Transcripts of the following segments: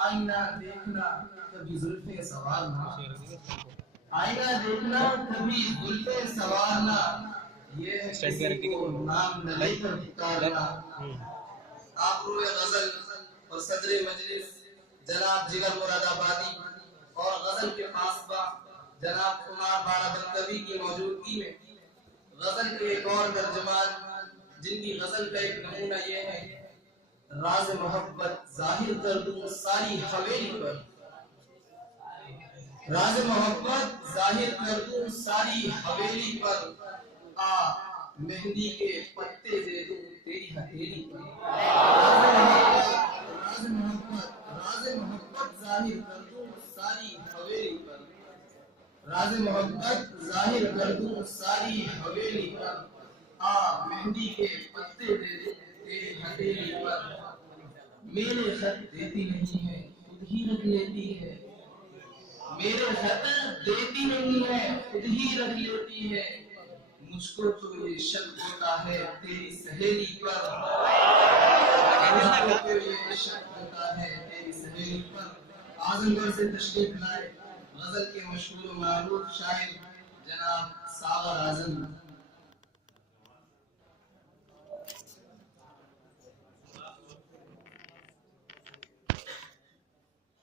आईना देखना कभी जुल्फे संवारना, आईना देखना कभी जुल्फे संवारना, ये है किसी को नाम न लेकर पुकारना। आबरूए गजल और सदरे मजलिस जनाब जिगर मुरादाबादी और गजल के पासबा जनाब कुमार बाराबंकवी की मौजूदगी में गजल के एक और तर्जमान जिनकी गजल का एक नमूना ये है, राज मोहब्बत जाहिर कर दूं सारी हवेली पर, राज मोहब्बत जाहिर कर दूं सारी हवेली पर, आ मेहंदी के पत्ते दे दूं तेरी हथेली पर। राज मोहब्बत जाहिर कर दूं सारी हवेली पर, राज मोहब्बत जाहिर कर दूं सारी हवेली पर, आ मेहंदी के पत्ते दे दूं तेरी हथेली पर। मेरे खत देती नहीं है खुद ही रख लेती है, मेरे खत देती नहीं है खुद ही रख लेती है, मुझको तो ये शक होता है तेरी सहेली पर, मुझको तो ये शक होता है तेरी सहेली पर। आजमगढ़ से तशरीफ लाए गजल के मशहूर मारूफ शायर जनाब सागर आजम।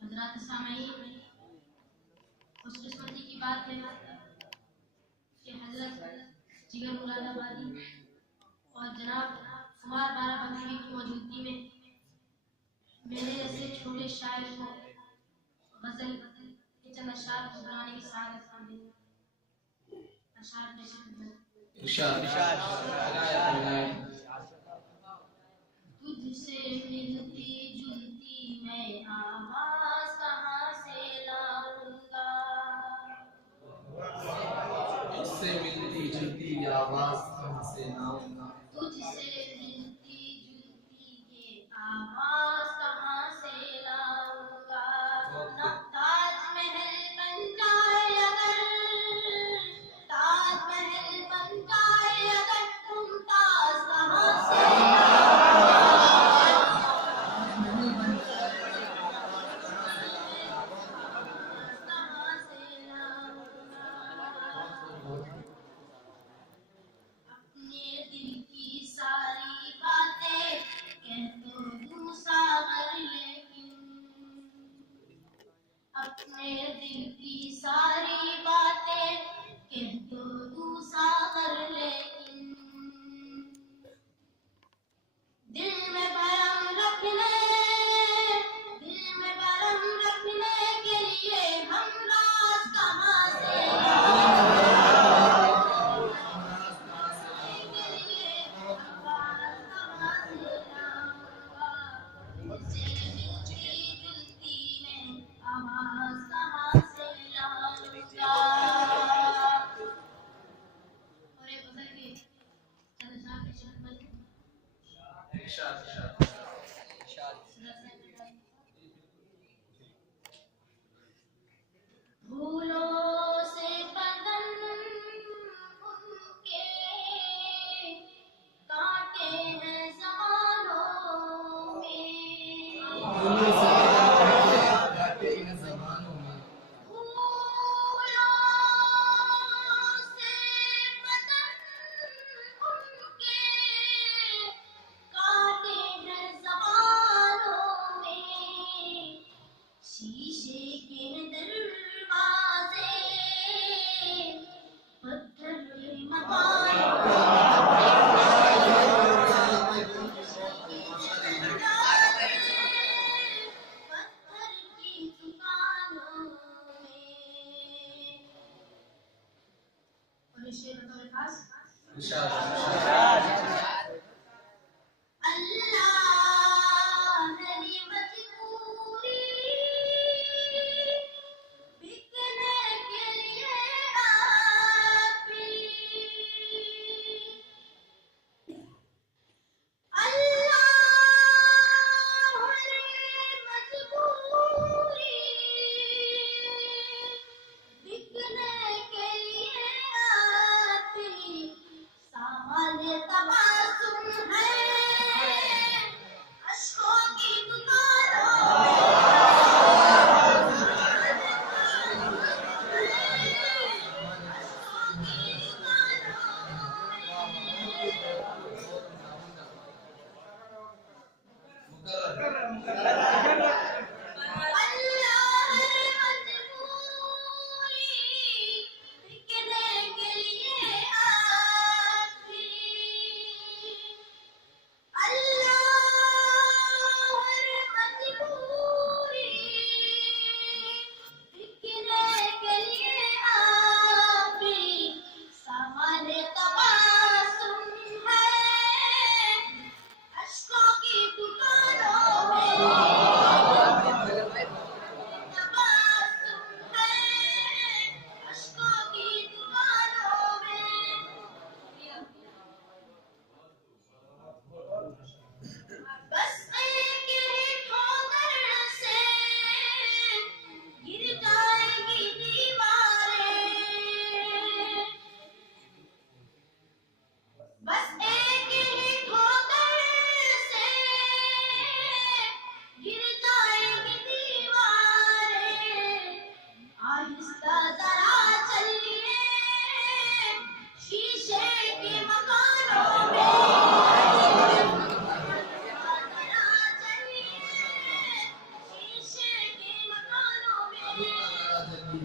हज़रात सामईन, खुशकिस्मती की बात है कि हजरत जिगर मुरादाबादी और जनाब कुमार बाराबंकवी की मौजूदगी में मेरे जैसे छोटे शायर को गजल के चंद अशआर को सुनाने की सआदत हासिल है। अशआर पेश तुझसे मिलती जुलती मैं आवाज कहाँ से लाऊंगा, तुझसे मिलती जुलती आवाज कहाँ से लाऊंगा, तुझसे मिलती जुलती ये आवाज कहाँ से लाऊंगा। ना ताजमहल बन जाए अगर, ताजमहल बन जाए अगर, मुमताज कहाँ से अपने दिल की सारी बातें कह तो दूँ सागर, लेकिन दिल में भरम रखने, दिल में भरम रखने के लिए हम राज कहाँ से के लिए हम राज कहाँ से लाऊंगा। मुझसे मिलती जुलती मैं आवाज कहाँ से लाऊंगा। और एक गजल के चंद अशआर पेश करूं। फूलों से बदन उनके कांटे हैं ज़बानों में, फूलों से काटे इन ज़बानों में, फूलों से बदन उनके कांटे हैं ज़बानों में, शीशे के दरवाजे पत्थर के मकान, पत्थर की दुकानों में। और इस शेर का खास अल्लाह मेरी मजबूरी बिकने के लिए आपी, अल्लाह मेरी मजबूरी बिकने के लिए आपी, सामान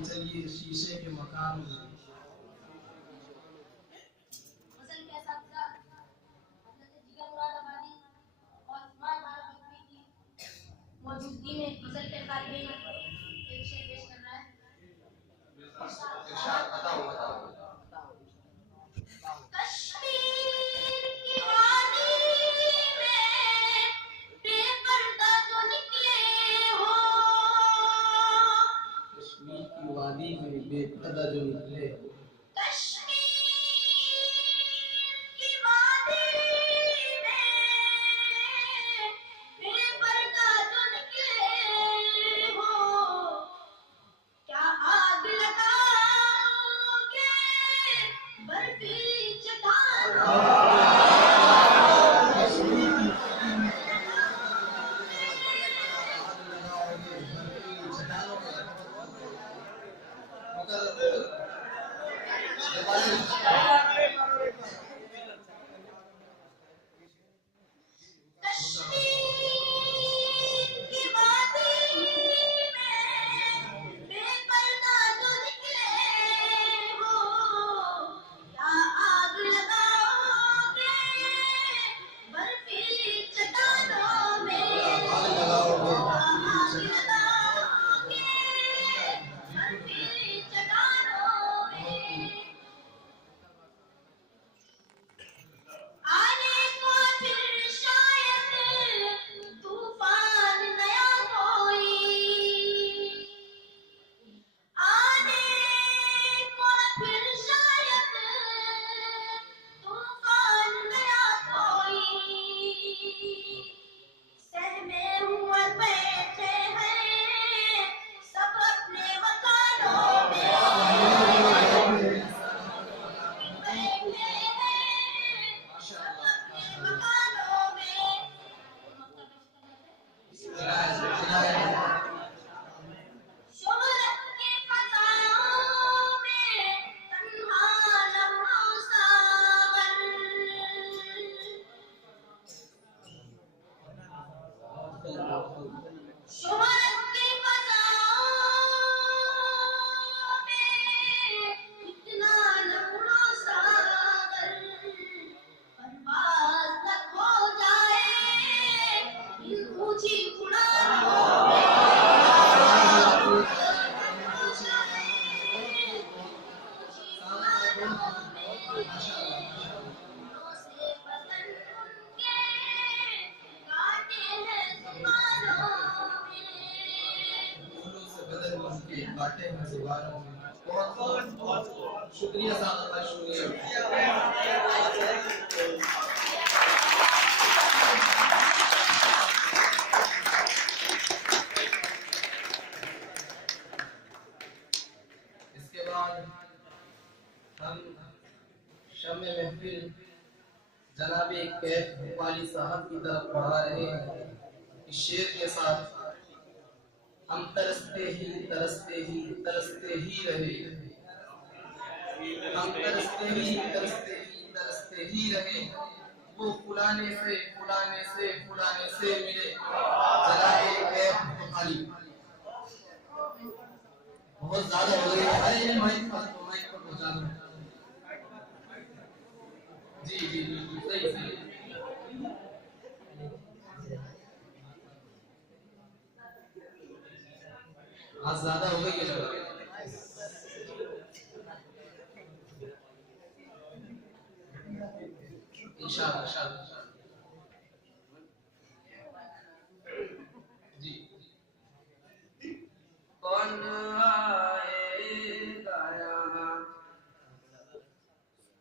चलिए शीशे के मकान में। गजल के असातिज़ा हज़रत जिगर मुरादाबादी और इस्माइल बारा बख्शी की मौजूदगी में गजल के तालिबे एक शेर पेश कर रहा है। कश्मीर की वादी में बेपर्दा जो निकले हो, कश्मीर की वादी में बेपर्दा जो निकले हो, काटे हैं जुबानों में। बहुत शुक्रिया साहब, शुक्रिया। इसके बाद हम शम्मे महफिल जनाबे कैफ भोपाली साहब की तरफ बढ़ा रहे हैं। इस शेर के साथ हम तरसते ही तरसते ही तरसते ही रहे, हम तरसते ही तरसते ही तरसते ही रहे, वो फुलाने से मिले जलाए ऐप तो खाली। बहुत ज्यादा हो गई है। अरे ये माइक पर पहुंचा दो। जी जी जी सही सही। आज ज्यादा हो गई है लग रहा है। इंशाल्लाह इंशाल्लाह जी। कौन आएगा यहाँ,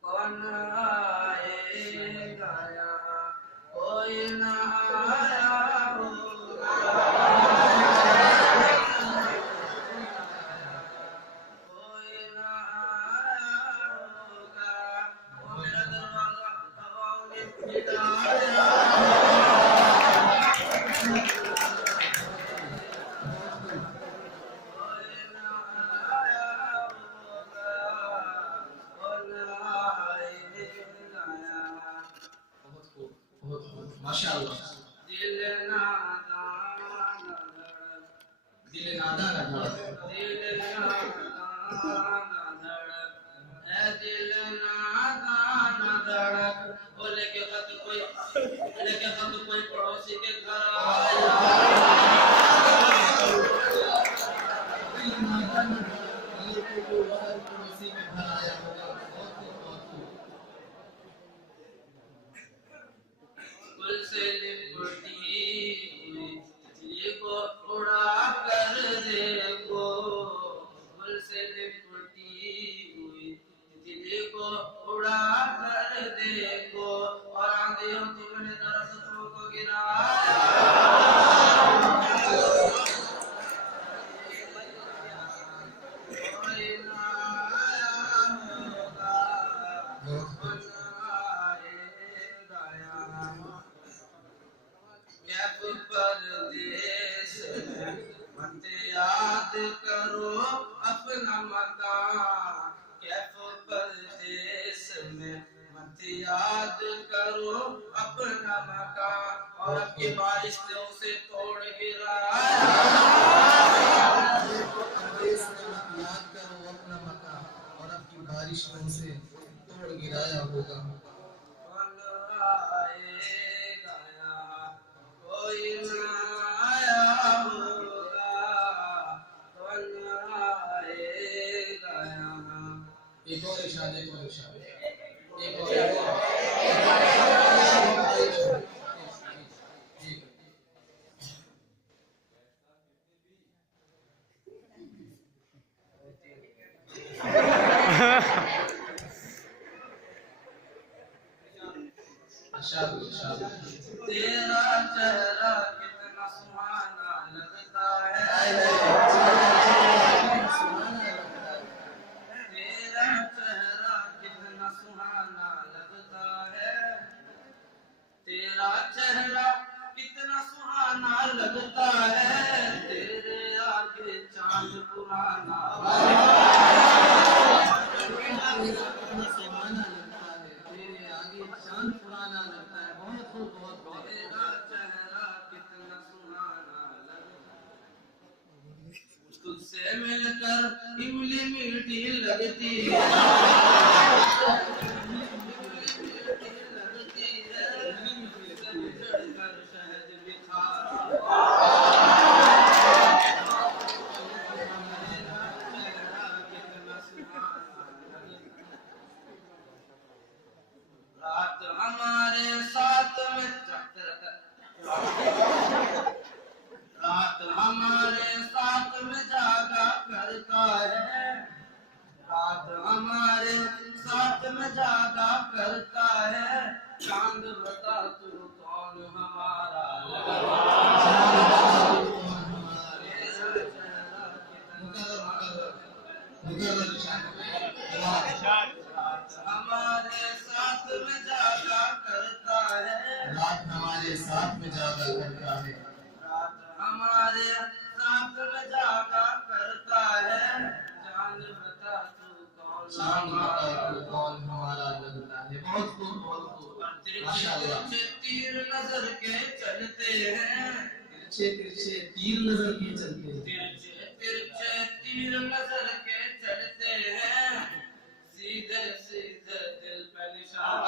कौन आएगा यहाँ, कोई ना आया होगा, कोई ना आया होगा, वो मेरा दरवाजा हवाओं ने खिलाया। माशाअल्लाह। दिल नादान धड़क, दिल नादान धड़क, दिल नादान धड़क, ऐ दिल नादान धड़क। वो लेके खत कोई पड़ोसी के घर आया। दिल नादान लेके कोई पड़ोसी के घर आया होगा। गुल से लिपटी हुई तितली को उड़ा कर देखो, गुल से लिपटी हुई तितली को उड़ा कर देखो, और आंधियों तुमने दरख्तों को गिराया। कोई ना आया होगा, कौन आएगा यहाँ, कैफ परदेश में मत याद करो अपना मकान, कैफ परदेश में मत याद करो अपना मकान, और अब की बारिश ने उसे तोड़ गिराया। परदेश में मत याद करो अपना मकान, और अब की बारिश ने उसे तोड़ गिराया होगा। कौन आएगा यहाँ, कोई ना आया होगा, कौन आएगा यहाँ। एक और इशारा, एक और इशारा, एक और तेरा चेहरा कितना सुहाना लगता है, तेरा चेहरा कितना सुहाना लगता है, तेरा चेहरा कितना सुहाना लगता है, तेरे आगे चांद पुराना सुहाना लगता है, तेरे आगे चांद पुराना लगता है। बहुत खूब बहुत बहुत। तेरा चेहरा कितना सुहाना लगता है, तुझसे मिलकर इमली मीठी लगती है, लगती है, चढ़कर शहद बिखारा। रात हमारे साथ में रात हमारे साथ में जागा करता है, रात हमारे साथ में जागा करता है, चांद बता तू कौन हमारा हमारे साथ में जागा करता है, रात हमारे साथ में जागा करता है, रात हमारे साथ में जागा करता है, चांद बता तू कौन हमारा लगता है। बहुत खूब बहुत खूब। तिरछे तीर नजर के चलते तिरछे तीर नजर के चलते हैं, सीधे सीधे दिल पे निशान।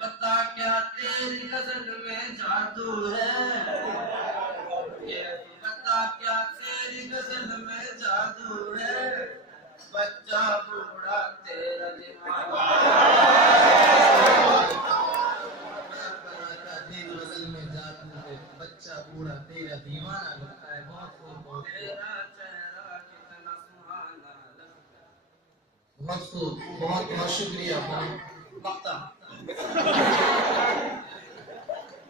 बता क्या तेरी गजल में जादू है, ये बता क्या तेरी गजल में जादू है, बच्चा बूढ़ा तेरा दीवाना। तेरी गजल में जादू है, बच्चा बूढ़ा तेरा दीवाना लगता है। बहुत खूब, तेरा चेहरा कितना सुहाना लगता है। बहुत खूब, बहुत बहुत शुक्रिया। वक्ता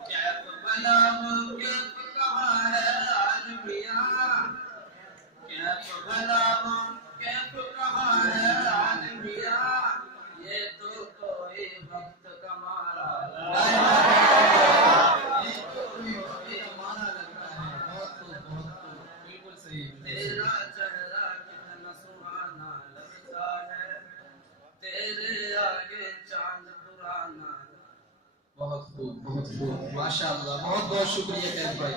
कैफ बनाओ कैफ कहाँ है आज मियाँ, कैफ बनाओ कैफ कहाँ है आज मियाँ, ये तो कोई वक्त का मारा तेरा चेहरा कितना सुहाना लगता है, तेरे आगे चांद पुराना। बहुत खूब, बहुत खूब, माशाअल्लाह। बहुत बहुत शुक्रिया कैफ भाई।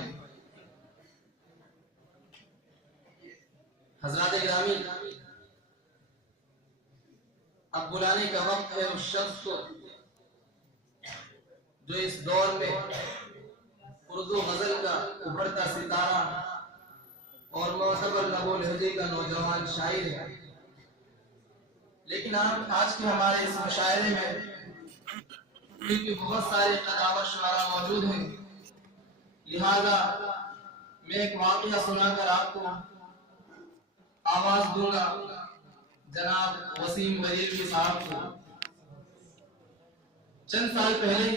हजरात गिरामी, अब बुलाने का वक्त है उस शख्स को जो इस दौर में उर्दू गजल का उभरता सितारा और मोतबर नबो लहजे का नौजवान शायर है। लेकिन आज के हमारे इस मुशायरे में क्योंकि बहुत सारे कदावर शुआरा मौजूद हैं, लिहाजा मैं एक वाक़या सुनाकर आपको आवाज दूंगा जनाब वसीम बरेलवी साहब को। चंद साल पहले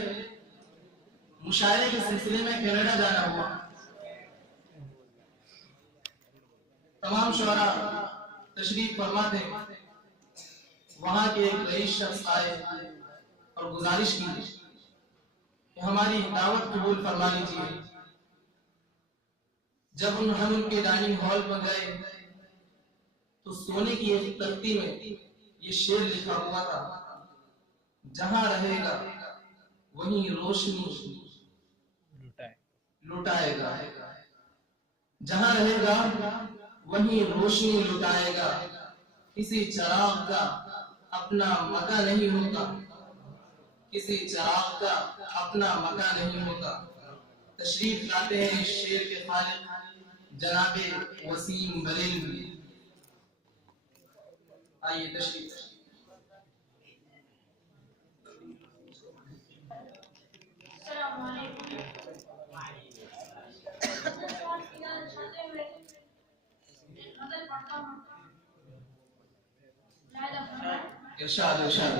मुशायरे के सिलसिले में कनाडा जाना हुआ। तमाम शुआरा तशरीफ फरमा थे। वहां के एक रईस शख्स आए और गुजारिश की कि हमारी दावत कबूल फरमा लीजिए। जब हम उनके डाइनिंग हॉल पर गए तो सोने की एक तख्ती में ये शेर लिखा हुआ था, जहां रहेगा वहीं रोशनी लुटाएगा, जहां रहेगा वहीं रोशनी लुटाएगा, किसी चिराग का अपना मका नहीं होता, किसी चिराग का अपना मका नहीं होता। तशरीफ लाते हैं इस शेर के खालिक जनाबे वसीम बरेलवी। आइए तशरीफ। इरशाद इरशाद।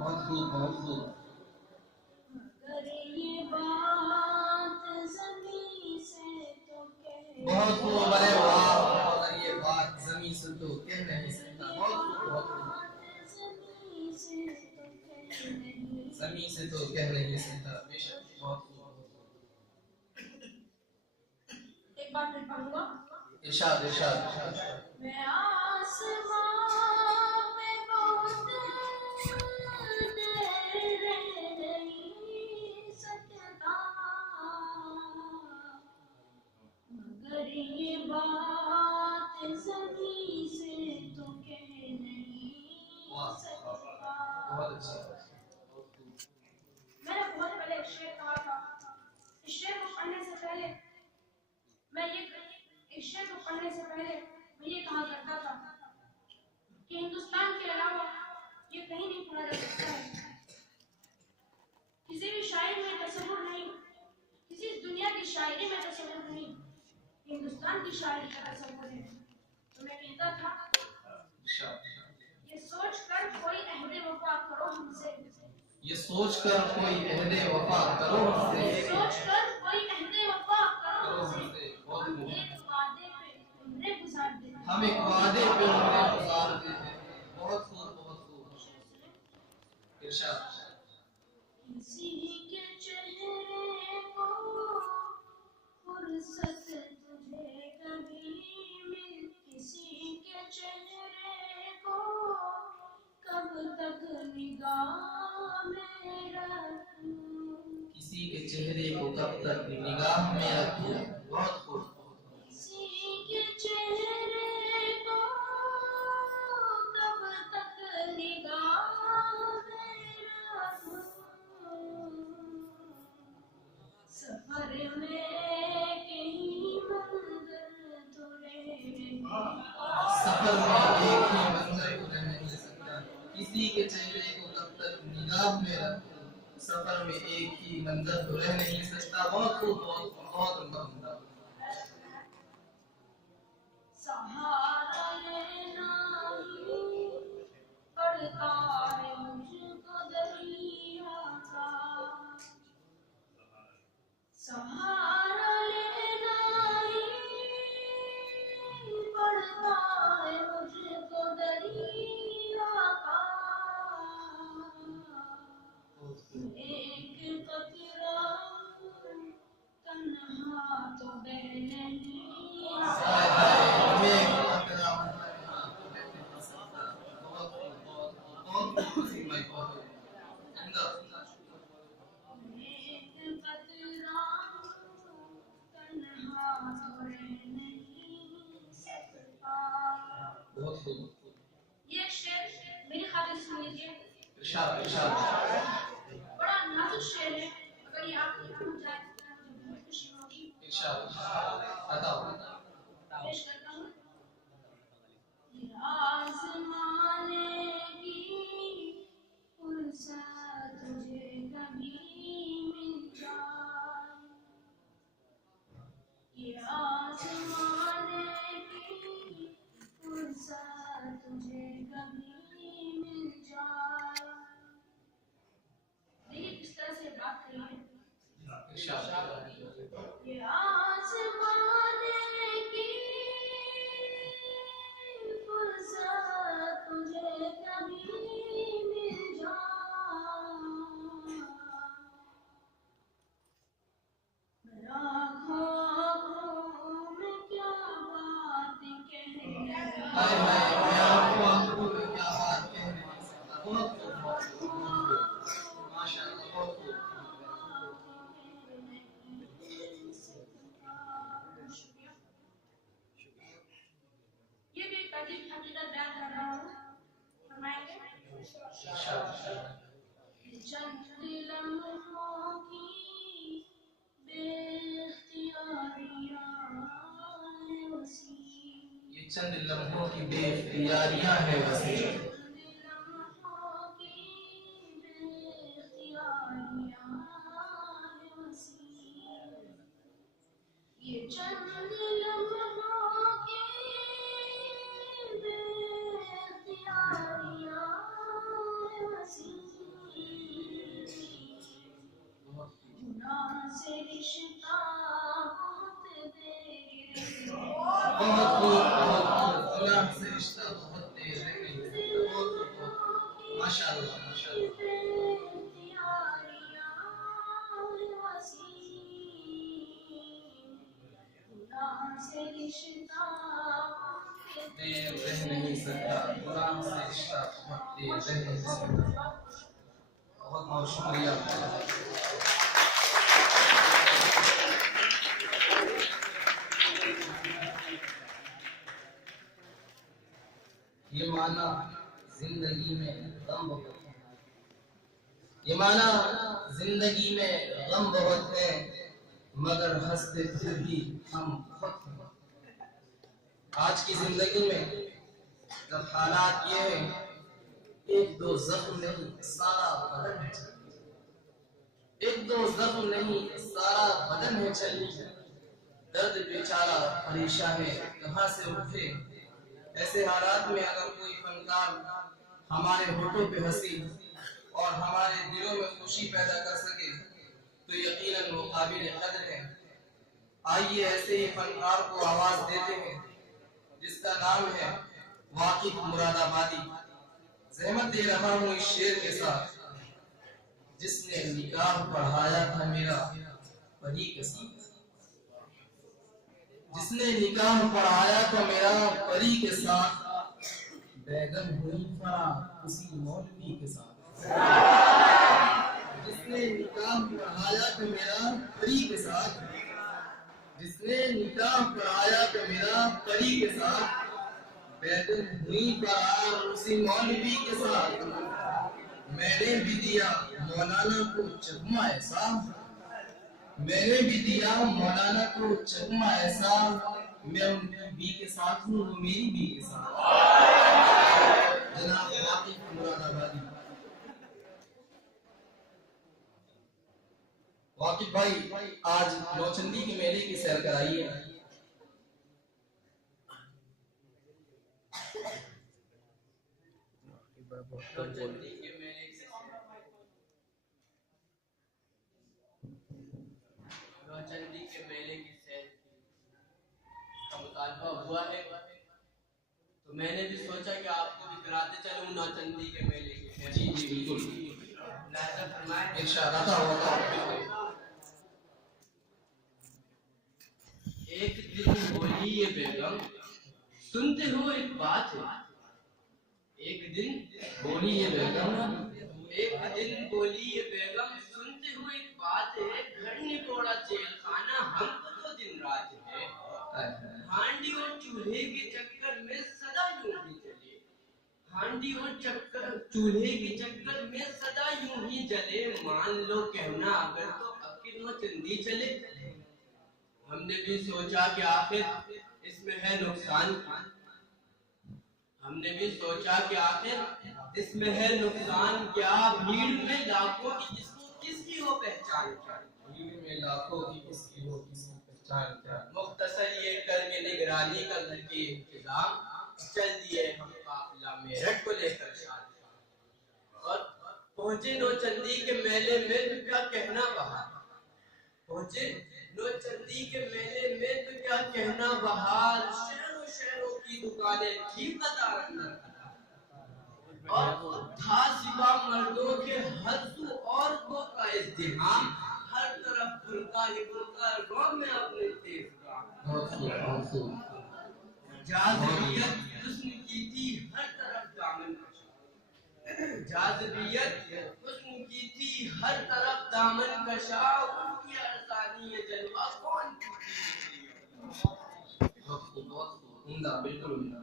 बहुत खूब, बहुत खूब। बहुत खूब, अरे वाह। अगर ये बात जमीन से तो कह नहीं सकता। बहुत खूब, बहुत खूब। जमीन से तो कह नहीं सकता। बेशक, बहुत खूब। एक बार फिर पढ़ूंगा। इरशाद इरशाद। मैं आसमां में बहुत देर रह नहीं सकता, मगर ये बात ज़मीं से तो कह नहीं सकता। बहुत अच्छा। मैंने बहुत पहले एक शेर कहा था। इस शेर को पढ़ने से पहले मैं ये कहा करता था कि हिंदुस्तान के अलावा ये कहीं नहीं पढ़ा जा सकता है। किसी भी शायर में तसव्वुर नहीं शायरी में तसव्वुर नहीं, हिंदुस्तान की शायरी का तसव्वुर है। तो मैं कहता था ये सोचकर कोई अहदे वफा करो हमसे, ये सोचकर कोई अहदे वफा करो हमसे, सोचकर कोई अहदे वफा करो हमसे, हम एक वादे पे उम्रे गुजार देते हैं, हम एक वादे पे उम्रे गुजार देते हैं। बहुत खूब, बहुत खूब। इरशाद। किसी के चेहरे को फुर्सत तुझे कभी मिल, किसी के चेहरे को कब तक निगाह में रखूं, किसी के चेहरे को कब तक निगाह में रखूं। बहुत खूब। किसी के चेहरे को कब तक निगाह में रखूं, सफर में कहीं मंजिल तो रहे, सफर में एक ही मंजर गुजर नहीं सकता। किसी के चेहरे को कब तक निगाह में रखूं, सफर में एक ही मंजर तो रह नहीं सकता। बहुत खूब, बहुत उम्दा। सहारा लेना ही पड़ता है मुझको दरिया का, सहारा लेना ही पड़ता है मुझको दरिया का, एक कतरा तन्हा तो बह नहीं ये शेर मेरी खातिर सुन लीजिए। बड़ा नाजुक शेर है, अगर ये आपको पहुंच जाए तो मुझे बहुत खुशी होगी। पेश करता हूँ। ये आज़माने की फुर्सत तुझे कभी मिल जाए, ये आज़माने की फुर्सत तुझे कभी मिल जाए। देखिए किस तरह से बात करी है। ये आज़माने की फुर्सत तुझे कभी मिल जाए, आँखों में क्या बात कहने ये भी हकीकत बयान कर रहा हूँ, फरमाएंगे। चंद लम्हों की बेख्तियारियां हैं वसी, ये चंद लम्हों की बेख्तियारियां हैं वसी, ये चंद लम्हों की बेख्तियारियां हैं वसी, गुनाह से रिश्ता बहुत देर से रिश्ता बहुत देर रह नहीं सकता। माशाअल्लाह, देर रह नहीं सकता। गुलाम से रिश्ता बहुत देर रह नहीं सकता। बहुत बहुत शुक्रिया। ये माना जिंदगी में गम बहुत है, ये माना जिंदगी में गम बहुत है, मगर हंसते फिर भी हम बहुत हैं। आज की जिंदगी में जब हालात ये हैं, एक दो जख्म नहीं सारा बदन है, एक दो जख्म नहीं सारा बदन है चली, दर्द बेचारा परेशान है कहाँ से उठे। ऐसे हालात में अगर कोई फनकार हमारे होठों पे हंसी और हमारे दिलों में खुशी पैदा कर सके तो यकीनन वो काबिल कद्र है। आइए ऐसे ही फनकार को आवाज देते हैं जिसका नाम है वाकिफ मुरादाबादी। ज़हमत दे रहा हूँ इस शेर के साथ, जिसने निकाह पढ़ाया था मेरा परी के साथ, जिसने निकाह पढ़ाया था मेरा परी के साथ, बैगन हुई फरार उसी मौलवी के साथ। जिसने निकाह पढ़ाया था मेरा परी के साथ, जिसने निकाह पढ़ाया था मेरा परी के साथ, बैगन हुई फरार उसी मौलवी के साथ। मैंने भी दिया मौलाना को चकमा ऐसा, मैंने भी दिया मौलाना को चकमा ऐसा, मैं उनकी बी के साथ हूँ वो मेरी बी के साथ। जनाब वाकिफ मुरादाबादी। वाकिफ भाई आज नौचंदी के मेले की सैर कराइए। नौचंदी के मेले नौचंदी के मेले की सैर का मुतालबा हुआ है तो मैंने भी सोचा कि आपको भी कराते चलूं नौचंदी के मेले की सैर। जी जी बिल्कुल, लाजा फरमाए इरशाद होगा। एक दिन बोली ये बेगम, सुनते हो एक बात है। एक दिन बोली ये बेगम, एक दिन बोली ये बेगम, सुनते हो एक बात है। घर निकोड़ा जेल खाना हमको तो दिन रात है। हांडी और चूल्हे के चक्कर में सदा यूं ही चले, हांडी और चूल्हे के चक्कर में सदा यूं ही जले। मान लो कहना अगर तो अब की नौचंदी चले। हमने भी सोचा कि आखिर इसमें है नुकसान, हमने भी सोचा कि आखिर इसमें है नुकसान क्या। भीड़ में लाखों की किसकी हो पहचान क्या, भीड़ में लाखों की किसकी हो किसी पहचान क्या। मुख्तसर ये करके निगरानी का घर के इंतजाम, चल दिए हम काफिला मेरठ को लेकर शादी। और पहुंचे नौचंदी के मेले में तो क्या कहना बहार, पहुंचे नौचंदी के मेले में तो क्या कहना बहार। शहरों शहरों की दुकानें थी कतार अंदर, और था सिवा मर्दों के हद औरतों का इज़्दिहाम। हर तरफ बुर्का ही बुर्का, रोम में अपने तेज काम। जाज़िबियत हुस्न की थी हर तरफ दामन कशा, जाज़िबियत हुस्न की थी हर तरफ दामन कशा। उनकी अरसानी ये जलवा कौन उम्दा, बिल्कुल उम्दा।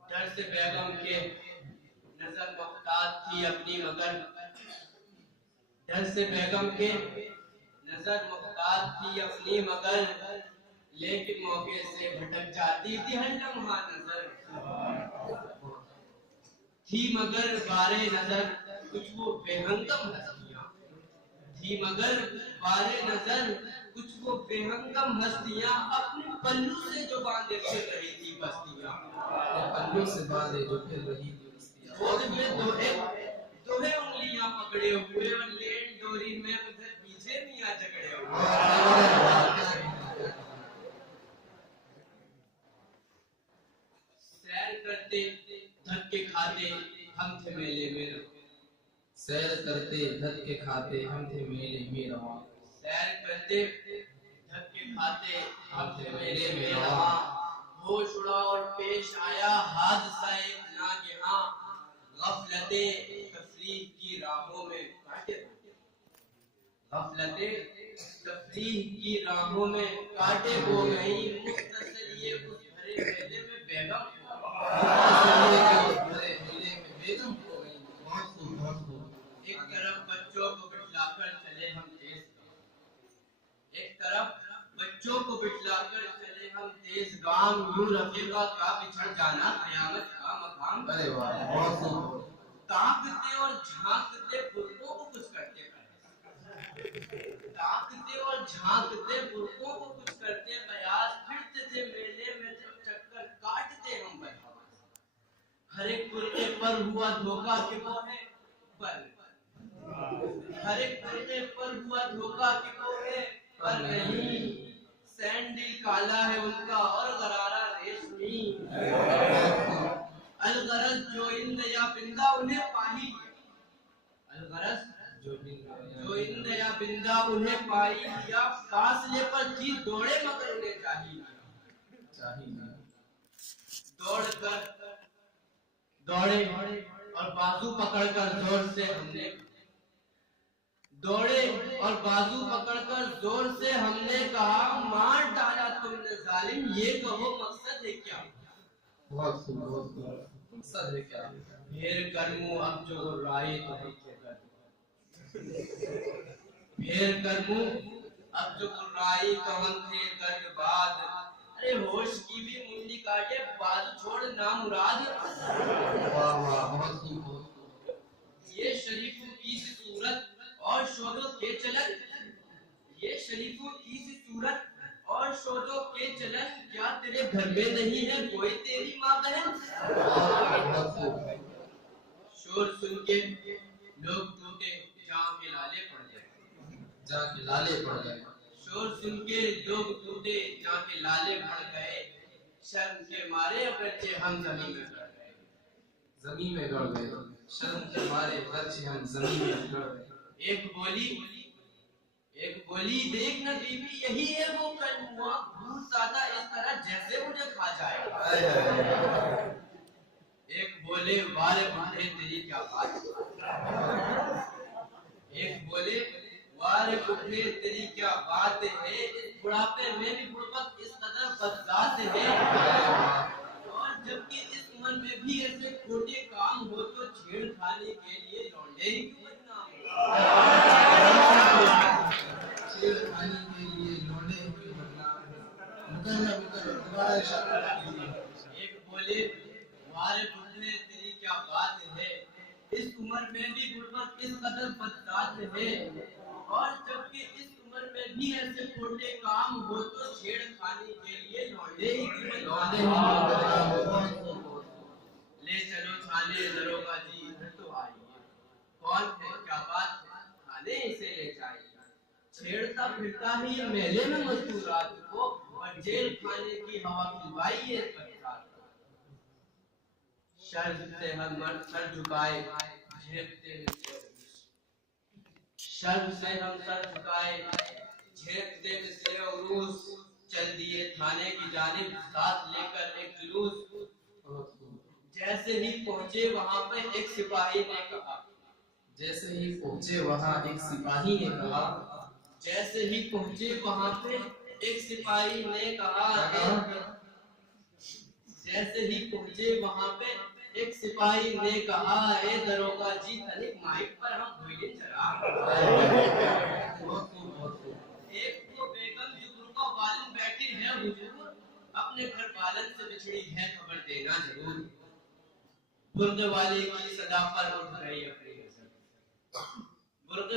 डर से बेगम के नजर मुख्तार थी अपनी मगर, डर से बेगम के नजर मुख्तार थी अपनी मगर। लेकिन मौके से भटक जाती थी हर लम्हा नजर, थी मगर बारे नजर कुछ वो बेहंगम हस्तियां, थी मगर बारे नजर कुछ वो बेहंगम हस्तियां। अपने पल्लू से जो बांधे फिर रही थी बस्तियां, पल्लू से बांधे जो फिर रही थी बस्तियां। गोद में दोहे उंगलियां पकड़े हुए और लेन डोरी में उधर पीछे मियां झगड़े हुए। सैर करते धक्के खाते हम थे मेले में, सैर करते धक्के खाते हम थे मेले में रवां। सैर करते धक्के खाते हम थे मेले में रवां। होश उड़ा और पेश आया हादसा एक नागहां। गफलते तफरीह की राहों में काटे, गफलते तफरीह की राहों में काटे हो गई। मुख्तसर ये उस भरे मेले में बेगम, एक तरफ बच्चों को बिठलाकर चले हम तेज, एक तरफ बच्चों को बिठलाकर चले हम तेज गाम। यूं रफीका का बिछड़ जाना कयामत का मकाम। अरे वाह, बहुत खूब। ताकते और झांकते बुर्कों को कुछ करते, ताकते और झांकते, बुर्कों को कुछ करते कयास, फिरते थे मेले में जब चक्कर काटते हम बदहवास। हर एक कुर्ते पर हुआ धोखा कि वो है पर, हर एक कुर्ते पर हुआ धोखा कि वो है पर नहीं, सैंडल काला है उनका और गरारा रेशमी। अलगरज जो इंद या बिंदा उन्हें पाही, अलगरज जो इंद या बिंदा उन्हें पाई या फासले पर थी दौड़े मगर उन्हें चाहिए। दौड़े और बाजू पकड़कर जोर से हमने, दौड़े और बाजू पकड़कर जोर से हमने कहा, मार डाला तुमने जालिम, ये कहो मकसद है क्या? मकसद है क्या? फिर कर्मू अब जो राय तो हम क्या कर, फिर कर्मू अब जो राय तो हम थे गर्द बाद। अरे होश की भी मुंडी काटे, बाजू छोड़ ना मुराद। ये शरीफों की सी सूरत और शोधों के चलन, ये शरीफों की सी सूरत और शोधों के चलन, क्या तेरे घर में नहीं है कोई तेरी माँ बहन? शोर सुन के लोग टूटे, जहाँ के लाले पड़ जाए, जहाँ के लाले पड़ गए। शोर सुन के लोग टूटे, जहाँ के लाले पड़ गए, शर्म के मारे अगरचे हम जमीन में गड़ गए, जमीन में गड़ गए, शर्म के मारे अगरचे हम जमीन में गड़ गए। एक बोली देख न बीवी, यही है वो कल हुआ, भूत सादा इस तरह जैसे मुझे खा जाए। एक बोले वारे बुढ़े तेरी क्या बात, एक बोले वारे बुढ़े तेरी क्या बात है, बुढ़ापे में भी बुढ़पत इस कदर बदजात है। और जबकि इस उम्र में भी ऐसे खोटे काम हो तो छेड़खानी के लिए लौंडे ही क्यों बदनाम? छेड़खानी के लिए लौंडे ही क्यों बदनाम? एक बोले वारे बुढ़े तेरी क्या बात है, इस उम्र में भी गुर्बत इस कदर बदजात है। और जबकि इस उम्र में भी ऐसे छोटे काम हो तो छेड़खानी के लिए लौंडे ही क्यों बदनाम? ले चलो थाने दरोगा जी, इधर तो आइए, कौन है क्या बात है, थाने इसे ले जाइए। छेड़ता फिरता ही ये मेले में मजदूरात को, और जेल खाने की हवा खिलवाई है सरकार। शर्म से हम मर्द सर झुकाए, झेपते में शर्म से हम सर झुकाए, झेपते में से उरूस, चल दिए थाने की जानिब साथ लेकर एक जुलूस। जैसे ही पहुंचे वहां पे एक सिपाही ने कहा, जैसे ही पहुंचे वहां एक सिपाही ने कहा, जैसे ही पहुंचे वहां पे एक सिपाही ने कहा, जैसे ही पहुंचे वहां पे एक सिपाही ने कहा, ए दरोगा जी तनिक माइक पर हम भोजन चला। एक तो बेगम जुगनू का वालिद बैठी है हुजूर, अपने घर वालिद से बिछड़ी है खबर देना जरूर। बुर्द वाले की सदा पर उठ रही अपनी बुर्द